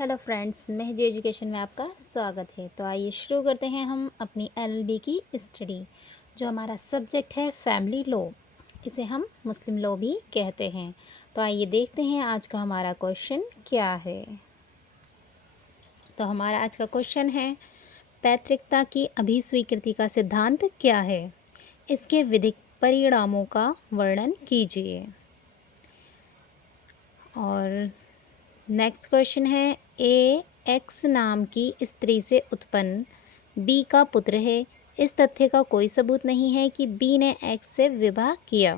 Hello friends, महज education में आपका स्वागत है। तो आइए शुरू करते हैं हम अपनी एलएलबी की स्टडी। जो हमारा सब्जेक्ट है फैमिली लॉ, इसे हम मुस्लिम लॉ भी कहते हैं। तो आइए देखते हैं आज का हमारा क्वेश्चन क्या है। तो हमारा आज का क्वेश्चन है, पैतृकता की अभिस्वीकृति का सिद्धांत क्या है? इसके विधिक परिणामों का वर्णन कीजिए। और नेक्स्ट क्वेश्चन है, ए एक्स नाम की स्त्री से उत्पन्न बी का पुत्र है। इस तथ्य का कोई सबूत नहीं है कि बी ने एक्स से विवाह किया।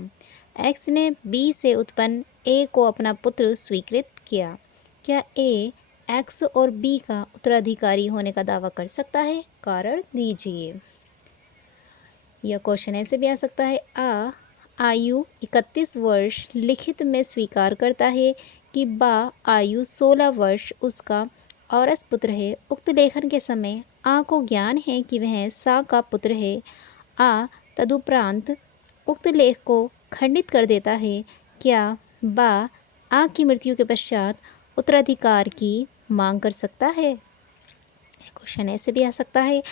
एक्स ने बी से उत्पन्न ए को अपना पुत्र स्वीकृत किया। क्या ए एक्स और बी का उत्तराधिकारी होने का दावा कर सकता है? कारण दीजिए। यह क्वेश्चन ऐसे भी आ सकता है, आयु 31 वर्ष लिखित में स्वीकार करता है कि बा आयु 16 वर्ष उसका औरस पुत्र है। उक्त लेखन के समय आ को ज्ञान है कि वह सा का पुत्र है। तदुपरांत उक्त लेख को खंडित कर देता है। क्या बा आ की मृत्यु के पश्चात उत्तराधिकार की मांग कर सकता है? क्वेश्चन ऐसे भी आ सकता है,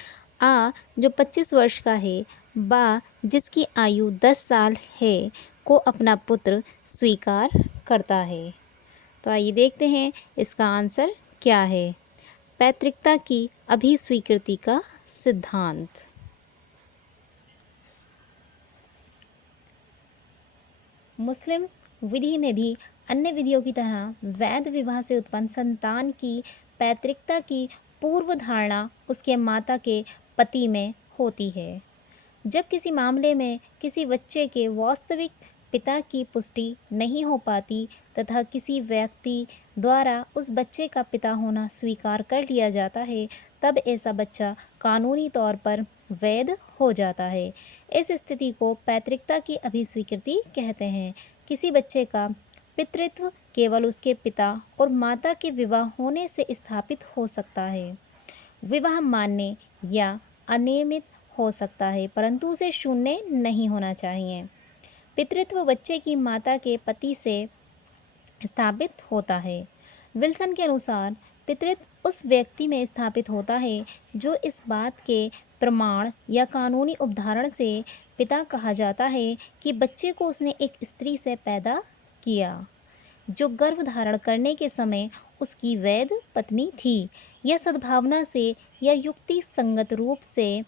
जो 25 वर्ष का है, बा जिसकी आयु 10 साल है को अपना पुत्र स्वीकार करता है। तो आइए देखते हैं इसका आंसर क्या है। पैतृकता की अभिस्वीकृति का सिद्धांत। मुस्लिम विधि में भी अन्य विधियों की तरह वैध विवाह से उत्पन्न संतान की पैतृकता की पूर्व धारणा उसके माता के पति में होती है। जब किसी मामले में किसी बच्चे के वास्तविक पिता की पुष्टि नहीं हो पाती तथा किसी व्यक्ति द्वारा उस बच्चे का पिता होना स्वीकार कर लिया जाता है, तब ऐसा बच्चा कानूनी तौर पर वैध हो जाता है। इस स्थिति को पैतृकता की अभिस्वीकृति कहते हैं। किसी बच्चे का पितृत्व केवल उसके पिता और माता के विवाह होने से स्थापित हो सकता है। विवाह मान्य या अनियमित हो सकता है, परंतु उसे शून्य नहीं होना चाहिए। पितृत्व बच्चे की माता के पति से स्थापित होता है। विल्सन के अनुसार पितृत्व उस व्यक्ति में स्थापित होता है जो इस बात के प्रमाण या कानूनी उदाहरण से पिता कहा जाता है कि बच्चे को उसने एक स्त्री से पैदा किया जो गर्भ धारण करने के समय उसकी वैध पत्नी थी। यह सद्भावना से या युक्ति संगत रूप से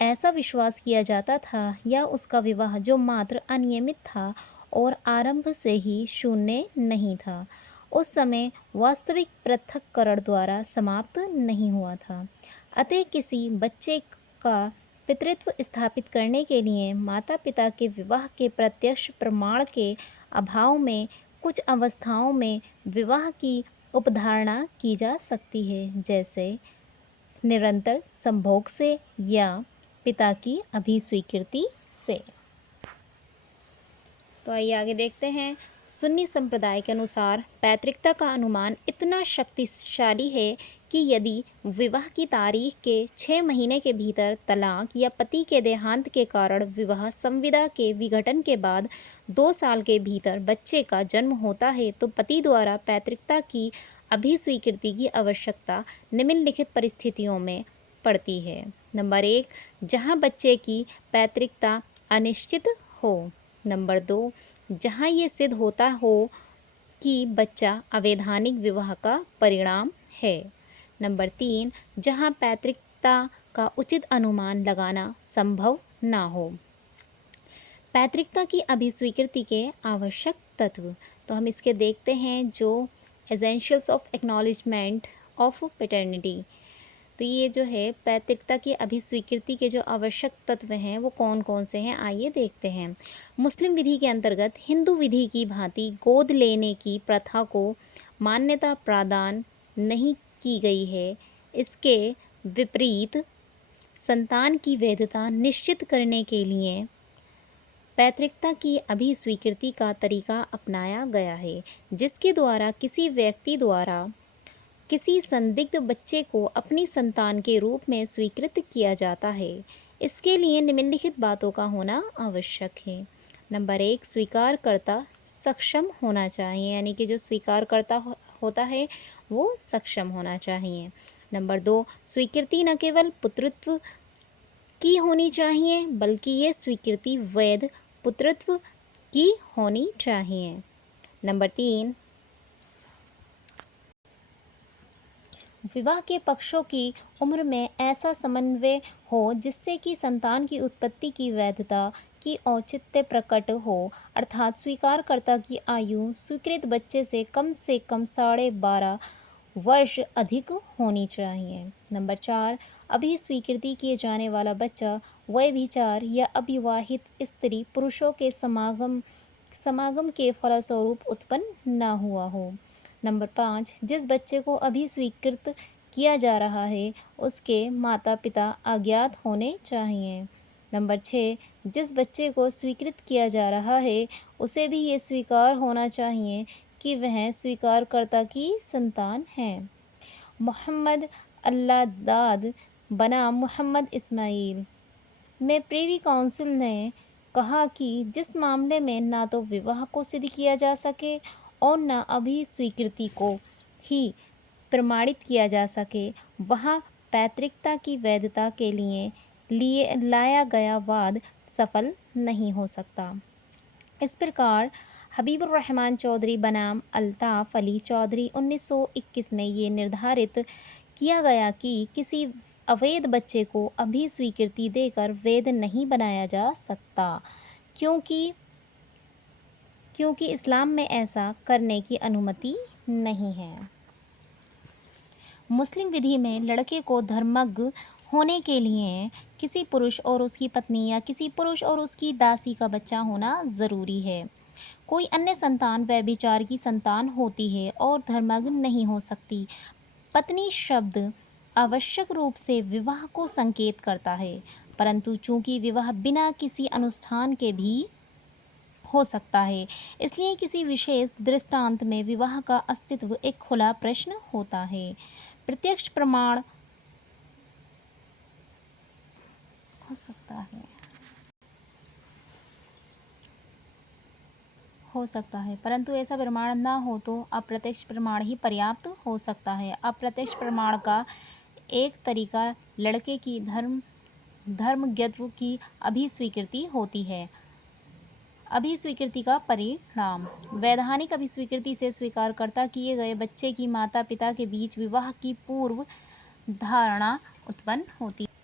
ऐसा विश्वास किया जाता था, या उसका विवाह जो मात्र अनियमित था और आरंभ से ही शून्य नहीं था, उस समय वास्तविक पृथक्करण द्वारा समाप्त नहीं हुआ था। अतः किसी बच्चे का पितृत्व स्थापित करने के लिए माता पिता के विवाह के प्रत्यक्ष प्रमाण के अभाव में कुछ अवस्थाओं में विवाह की उपधारणा की जा सकती है, जैसे निरंतर संभोग से या पिता की अभिस्वीकृति से। तो आइए आगे देखते हैं। सुन्नी संप्रदाय के अनुसार पैतृकता का अनुमान इतना शक्तिशाली है कि यदि विवाह की तारीख के 6 महीने के भीतर तलाक या पति के देहांत के कारण विवाह संविदा के विघटन के बाद 2 साल के भीतर बच्चे का जन्म होता है, तो पति द्वारा पैतृकता की अभिस्वीकृति की आवश्यकता निम्नलिखित परिस्थितियों में पड़ती है। नंबर 1, जहां बच्चे की पैतृकता अनिश्चित हो। नंबर 2, जहां ये सिद्ध होता हो कि बच्चा अवैधानिक विवाह का परिणाम है। नंबर 3, जहां पैतृकता का उचित अनुमान लगाना संभव ना हो। पैतृकता की अभिस्वीकृति के आवश्यक तत्व, तो हम इसके देखते हैं, जो essentials of acknowledgement of paternity. तो ये जो है पैतृकता की अभिस्वीकृति के जो आवश्यक तत्व हैं वो कौन कौन से हैं, आइए देखते हैं। मुस्लिम विधि के अंतर्गत हिंदू विधि की भांति गोद लेने की प्रथा को मान्यता प्रदान नहीं की गई है। इसके विपरीत संतान की वैधता निश्चित करने के लिए पैतृकता की अभिस्वीकृति का तरीका अपनाया गया है, जिसके द्वारा किसी व्यक्ति द्वारा किसी संदिग्ध बच्चे को अपनी संतान के रूप में स्वीकृत किया जाता है। इसके लिए निम्नलिखित बातों का होना आवश्यक है। नंबर 1, स्वीकारकर्ता सक्षम होना चाहिए, यानी कि जो स्वीकारकर्ता होता है वो सक्षम होना चाहिए। नंबर 2, स्वीकृति न केवल पुत्रत्व की होनी चाहिए बल्कि ये स्वीकृति वैध पुत्रत्व की होनी चाहिए। नंबर 3, विवाह के पक्षों की उम्र में ऐसा समन्वय हो जिससे कि संतान की उत्पत्ति की वैधता की औचित्य प्रकट हो, अर्थात स्वीकारकर्ता की आयु स्वीकृत बच्चे से कम 12.5 वर्ष अधिक होनी चाहिए। नंबर 4, अभी स्वीकृति किए जाने वाला बच्चा व्यभिचार या अविवाहित स्त्री पुरुषों के समागम के फलस्वरूप उत्पन्न न हुआ हो। नंबर 5, जिस बच्चे को अभी स्वीकृत किया जा रहा है उसके माता पिता अज्ञात होने चाहिए। नंबर 6, जिस बच्चे को स्वीकृत किया जा रहा है उसे भी ये स्वीकार होना चाहिए कि वह स्वीकारकर्ता की संतान है। मोहम्मद अल्लादाद बनाम मोहम्मद इस्माइल में प्रिवी काउंसिल ने कहा कि जिस मामले में ना तो विवाह को सिद्ध किया जा सके और न अभी स्वीकृति को ही प्रमाणित किया जा सके, वहाँ पैतृकता की वैधता के लिए लाया गया वाद सफल नहीं हो सकता। इस प्रकार हबीबुर रहमान चौधरी बनाम अल्ताफ़ अली चौधरी 1921 में ये निर्धारित किया गया कि किसी अवैध बच्चे को अभी स्वीकृति देकर वैध नहीं बनाया जा सकता, क्योंकि इस्लाम में ऐसा करने की अनुमति नहीं है। मुस्लिम विधि में लड़के को धर्मज्ञ होने के लिए किसी पुरुष और उसकी पत्नी या किसी पुरुष और उसकी दासी का बच्चा होना ज़रूरी है। कोई अन्य संतान व्यभिचार की संतान होती है और धर्मज्ञ नहीं हो सकती। पत्नी शब्द आवश्यक रूप से विवाह को संकेत करता है, परंतु चूंकि विवाह बिना किसी अनुष्ठान के भी हो सकता है, इसलिए किसी विशेष दृष्टांत में विवाह का अस्तित्व एक खुला प्रश्न होता है। प्रत्यक्ष प्रमाण हो सकता है परंतु ऐसा प्रमाण न हो तो अप्रत्यक्ष प्रमाण ही पर्याप्त हो सकता है। अप्रत्यक्ष प्रमाण का एक तरीका लड़के की धर्मज्ञत्व की अभिस्वीकृति होती है। अभिस्वीकृति का परिणाम वैधानिक अभिस्वीकृति से स्वीकारकर्ता किए गए बच्चे की माता पिता के बीच विवाह की पूर्व धारणा उत्पन्न होती है।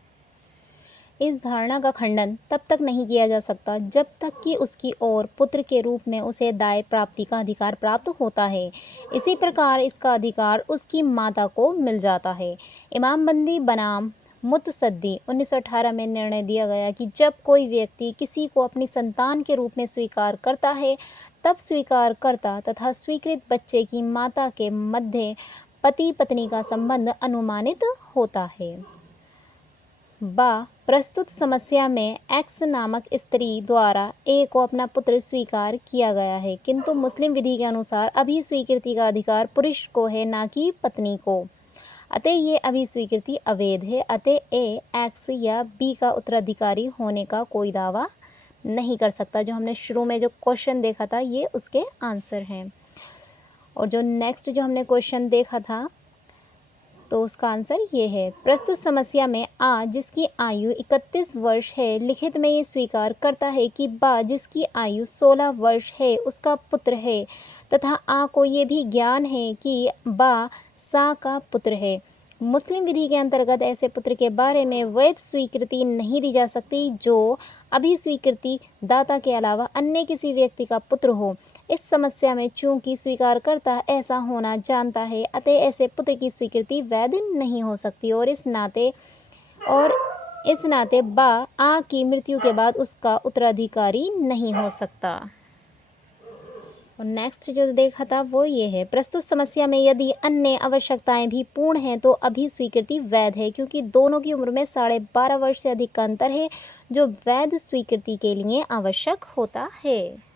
इस धारणा का खंडन तब तक नहीं किया जा सकता जब तक कि उसकी ओर पुत्र के रूप में उसे दाय प्राप्ति का अधिकार प्राप्त होता है। इसी प्रकार इसका अधिकार उसकी माता को मिल जाता है। इमामबंदी बनाम मुतसद्दी 1918 में निर्णय दिया गया कि जब कोई व्यक्ति किसी को अपनी संतान के रूप में स्वीकार करता है तब स्वीकारकर्ता तथा स्वीकृत बच्चे की माता के मध्य पति पत्नी का संबंध अनुमानित होता है। प्रस्तुत समस्या में एक्स नामक स्त्री द्वारा ए को अपना पुत्र स्वीकार किया गया है, किंतु मुस्लिम विधि के अनुसार अभी स्वीकृति का अधिकार पुरुष को है, ना कि पत्नी को। अतः ये अभी स्वीकृति अवैध है। अतः ए एक्स या बी का उत्तराधिकारी होने का कोई दावा नहीं कर सकता। जो हमने शुरू में जो क्वेश्चन देखा था ये उसके आंसर हैं। और जो नेक्स्ट जो हमने क्वेश्चन देखा था तो उसका आंसर ये है। प्रस्तुत समस्या में आ जिसकी आयु 31 वर्ष है लिखित में ये स्वीकार करता है कि बा जिसकी आयु 16 वर्ष है उसका पुत्र है, तथा आ को ये भी ज्ञान है कि बा सा का पुत्र है। मुस्लिम विधि के अंतर्गत ऐसे पुत्र के बारे में वैध स्वीकृति नहीं दी जा सकती जो अभी स्वीकृति दाता के अलावा अन्य किसी व्यक्ति का पुत्र हो। इस समस्या में चूंकि स्वीकारकर्ता ऐसा होना जानता है, अतः ऐसे पुत्र की स्वीकृति वैध नहीं हो सकती और इस नाते बा आ की मृत्यु के बाद उसका उत्तराधिकारी नहीं हो सकता। और नेक्स्ट जो देखा था वो ये है। प्रस्तुत समस्या में यदि अन्य आवश्यकताएं भी पूर्ण हैं तो अभी स्वीकृति वैध है, क्योंकि दोनों की उम्र में 12.5 वर्ष से अधिक का अंतर है जो वैध स्वीकृति के लिए आवश्यक होता है।